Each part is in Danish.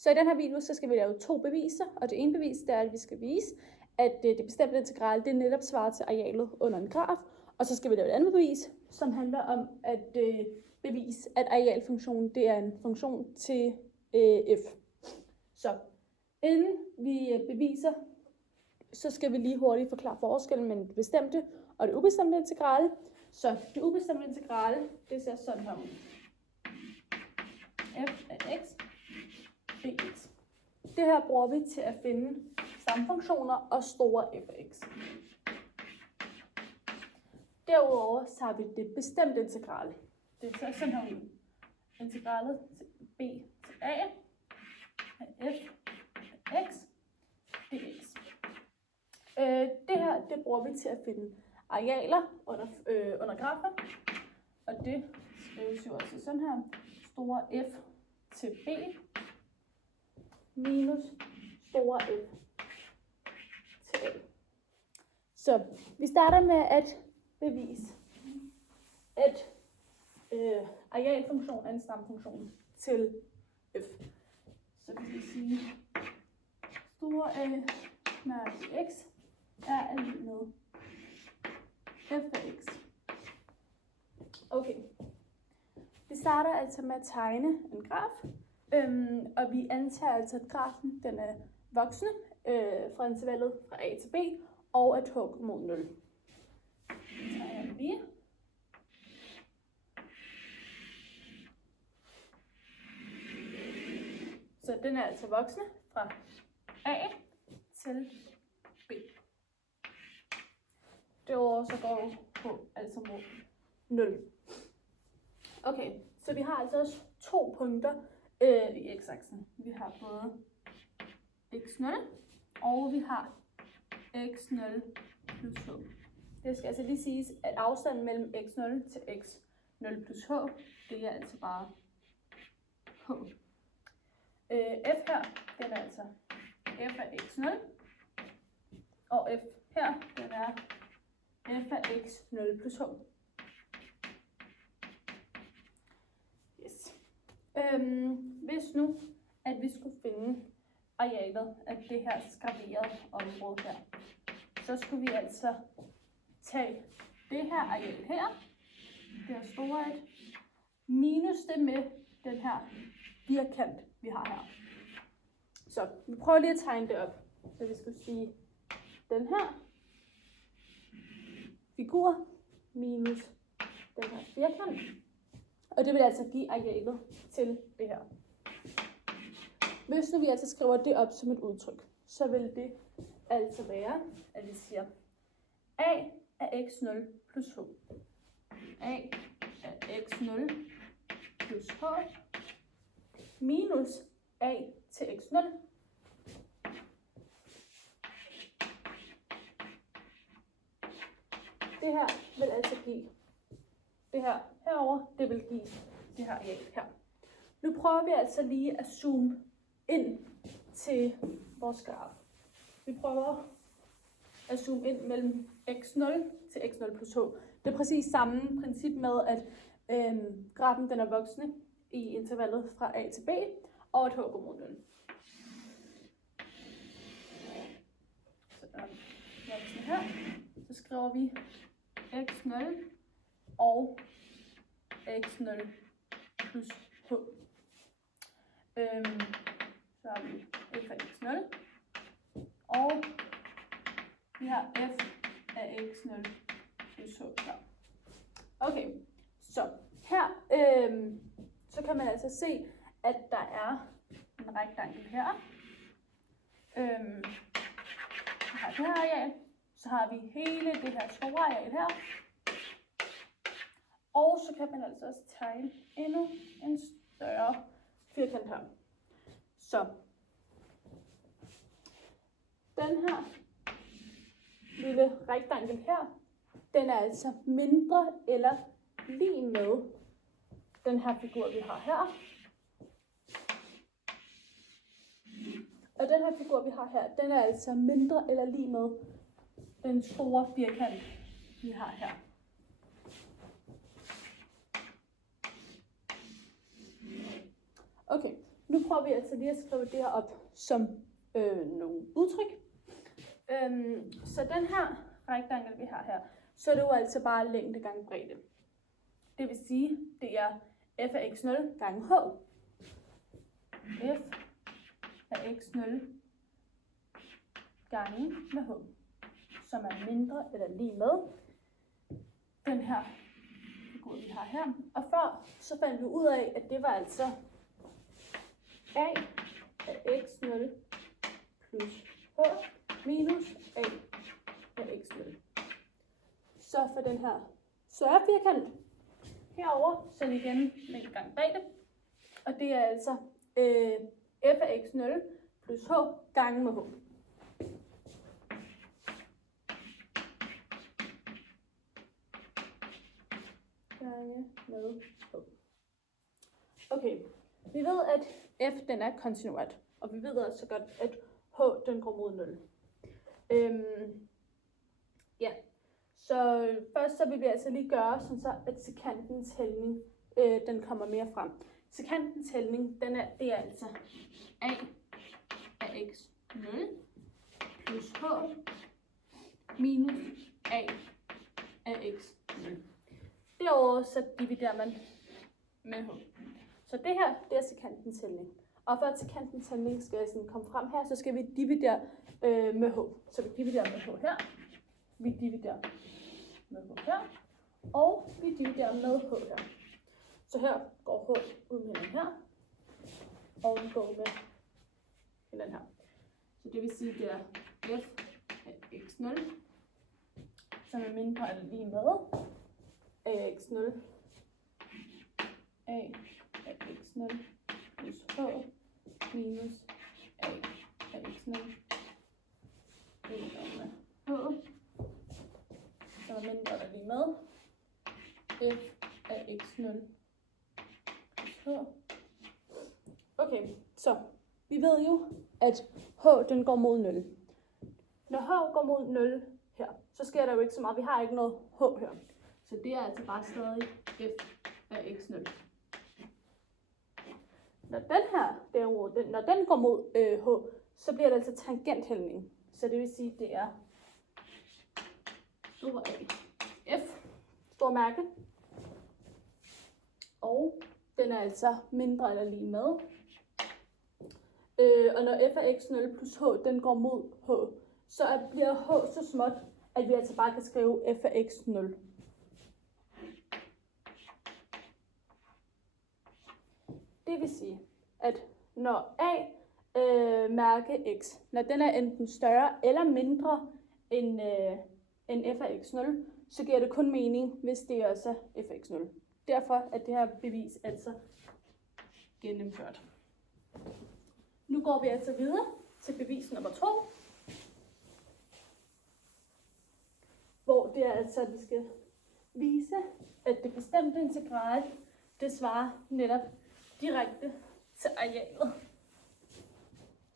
Så i den her video, så skal vi lave 2 beviser, og det ene bevis, det er, at vi skal vise, at det bestemte integral, det netop svarer til arealet under en graf, og så skal vi lave et andet bevis, som handler om at bevise, at arealfunktionen, det er en funktion til f. Så inden vi beviser, så skal vi lige hurtigt forklare forskellen mellem det bestemte og det ubestemte integrale. Så det ubestemte integrale, det ser sådan her ud. F af x, dx. Det her bruger vi til at finde stamfunktioner og store f af x. Derudover så har vi det bestemte integrale. Det ser sådan her ud. Integralet til b til a af f af x dx. Det her, det bruger vi til at finde arealer under grafer, og det skrives jo altså sådan her. Store f til b minus store f til a. Så vi starter med at bevise, at arealfunktion er en stamfunktion til f. Så vi skal sige, store a mærke x er lig med f af x. Okay. Vi starter altså med at tegne en graf, og vi antager altså, at grafen den er voksende fra intervallet fra a til b, og at h går mod 0. Så tegner vi lige. Så den er altså voksende fra a til b. Derudover så går h altså mod 0. Okay, så vi har altså også 2 punkter i x-aksen. Vi har både x0, og vi har x0 plus h. Det skal altså lige siges, at afstanden mellem x0 til x0 plus h, det er altså bare h. F her, den er altså f af x0, og f her, den er f af x0 plus h. Yes. Hvis nu, at vi skulle finde arealet af det her skraverede område her, så skulle vi altså tage det her areal her, det her store et, minus det med den her firkant, vi har her. Så vi prøver lige at tegne det op. Så vi skulle sige den her figur minus den her firkant. Og det vil altså give arealet til det her. Hvis nu vi altså skriver det op som et udtryk, så vil det altså være, at vi siger a af x0 plus h. A af x0 plus h minus a til x0. Det her vil altså give det her herover, det vil give det her areal her. Nu prøver vi altså lige at zoome ind til vores graf. Vi prøver at zoome ind mellem x0 til x0 plus h. Det er præcis samme princip med, at grafen den er voksende i intervallet fra a til b, og at h går mod 0. Så der er voksende her. Så skriver vi x0 og x0 plus h. Så har vi f af x0, og vi har f af x0 plus h her. Okay, så her så kan man altså se, at der er en rektangel her. Vi har det her areal, så har vi hele det her store areal her. Og så kan man altså også tegne endnu en større firkant her. Så den her lille rektangel her, den er altså mindre eller lig med den her figur, vi har her. Og den her figur, vi har her, den er altså mindre eller lig med den store firkant, vi har her. Okay, nu prøver vi altså lige at skrive det her op som nogle udtryk. Så den her rektangel, vi har her, så er det jo altså bare længde gange bredde. Det vil sige, det er f af x0 gange h. F af x0 gange med h, som er mindre eller lige med den her figur, vi har her. Og før så fandt vi ud af, at det var altså a af x0 plus h minus a af x0. Så for den her sørgefirkant herover, så er det igen længde gange bredde. Og det er altså f af x0 plus h gange med h. Gange med h. Okay, vi ved, at f den er kontinuert, og vi ved også godt, at h den går mod 0. Ja, så først så vil vi altså lige gøre sådan så, at sekantens hældning den kommer mere frem. Sekantens hældning, det er altså a af x0 plus h minus a af x0. Derover så dividerer man med h. Så det her, det er sekantens hældning. Og for at sekantens hældning skal sådan komme frem her, så skal vi dividere med h. Så vi dividerer med h her. Vi dividerer med h her. Og vi dividerer med h her. Så her går h ud med den her. Og den går med den her. Så det vil sige, det er f af x0, som er mindre eller lige med a af x0. A af x0 plus h minus a af x0. Det er med h, som er mindre eller lige med f af x0 plus h. Okay, så vi ved jo, at h den går mod 0. Når h går mod 0 her, så sker der jo ikke så meget. Vi har ikke noget h her. Så det er altså bare stadig f af x0. Når den her derovre, når den går mod h, så bliver det altså tangenthældning. Så det vil sige, det er stor A, f, stor mærke. Og den er altså mindre eller lige med. Og når f af x0 plus h, den går mod h, så bliver h så småt, at vi altså bare kan skrive f af x0. Det vil sige, at når a mærke x, når den er enten større eller mindre end f af x0, så giver det kun mening, hvis det også er f af x0. Derfor er det her bevis altså gennemført. Nu går vi altså videre til bevis nummer 2, hvor det er altså, at vi skal vise, at det bestemte integral, det svarer netop direkte til arealet.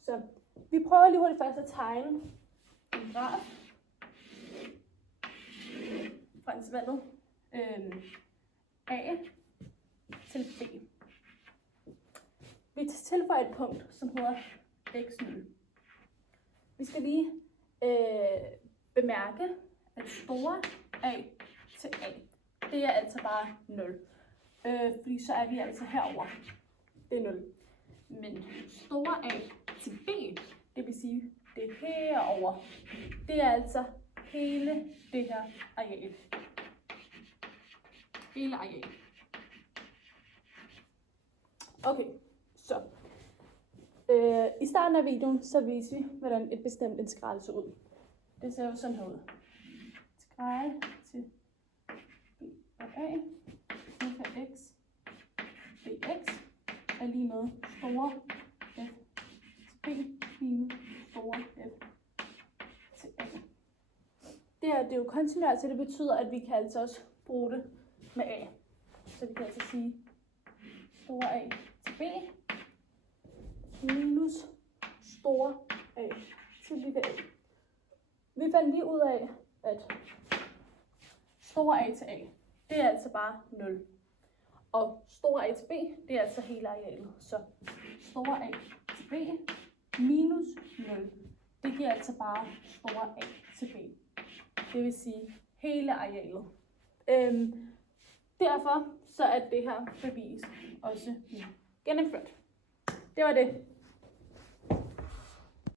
Så vi prøver lige hurtigt først at tegne en graf fra intervallet A til B. Vi tilføjer et punkt, som hedder x0. Vi skal lige bemærke, at store A til A, det er altså bare 0. Fordi så er vi altså herover. Det er 0. Men store A til B, det vil sige, det er herover. Det er altså hele det her areal. Hele areal. Okay, så i starten af videoen, så viser vi, hvordan et bestemt integral ser ud. Det ser jo sådan her ud. Integral til b og a, f af x, dx, er lige med store f til b minus store f til a. Det her, det er jo kontinuert, så det betyder, at vi kan altså også bruge det med a. Så vi kan altså sige store a til b minus store a til lille a. Vi fandt lige ud af, at store a til a, det er altså bare 0. Og store a til b, det er altså hele arealet. Så store A til B minus 0. Det giver altså bare store A til B. Det vil sige hele arealet. Derfor så er det her bevis også gennemført. Det var det.